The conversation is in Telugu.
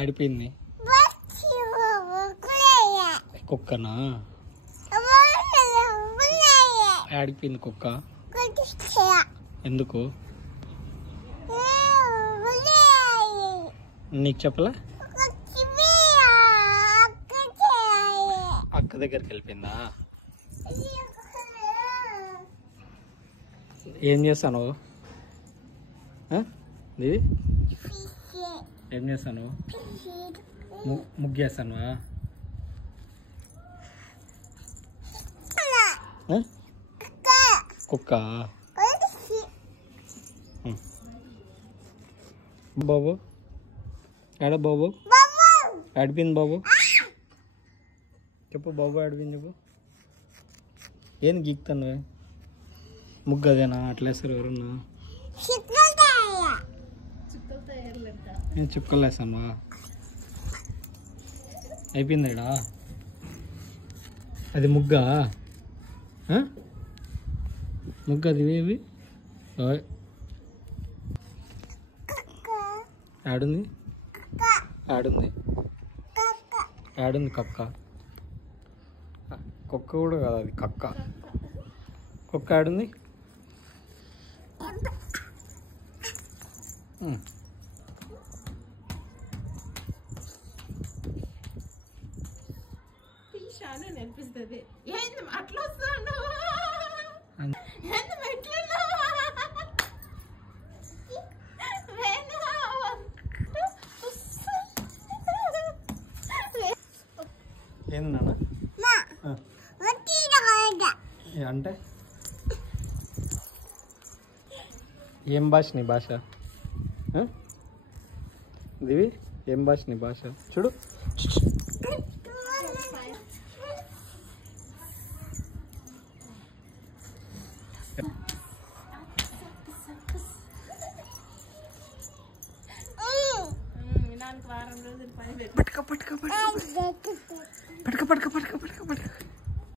ఆడిపోయింది కుక్కనా ఆడిపోయింది కుక్క ఎందుకు నీకు చెప్పలే అక్క దగ్గరికి వెళ్ళిపోయిందా ఏం చేస్తాను ఇది ఏం చేస్తాను ముగ్గేస్తాను కుక్క బాబు ఏడా బాబు ఆడిపోయింది బాబు చెప్పు బాబు ఆడిపోయింది చెప్పు ఏంది గీక్తాను ముగ్గు అదేనా అట్లేస్తారు ఎవరన్నా నేను చుక్కలు వేస్తాను అయిపోయిందేడా అది ముగ్గా ముగ్గు అది ఇవి ఆడుంది ఆడుంది ఆడుంది కక్క కుక్క కూడా కాదు అది కక్క కుక్క ఆడుంది అనిపిస్తుంది అట్లా వస్తాను ఏంది నాన్న అంటే ఏం భాష నీ భాష దివి ఏం భాష నీ భాష చూడు పట్టుక పట్టుక పట్టుక పట్టుక పట్టుక పట్టుక పట్టుక పట్టుక పట్టుక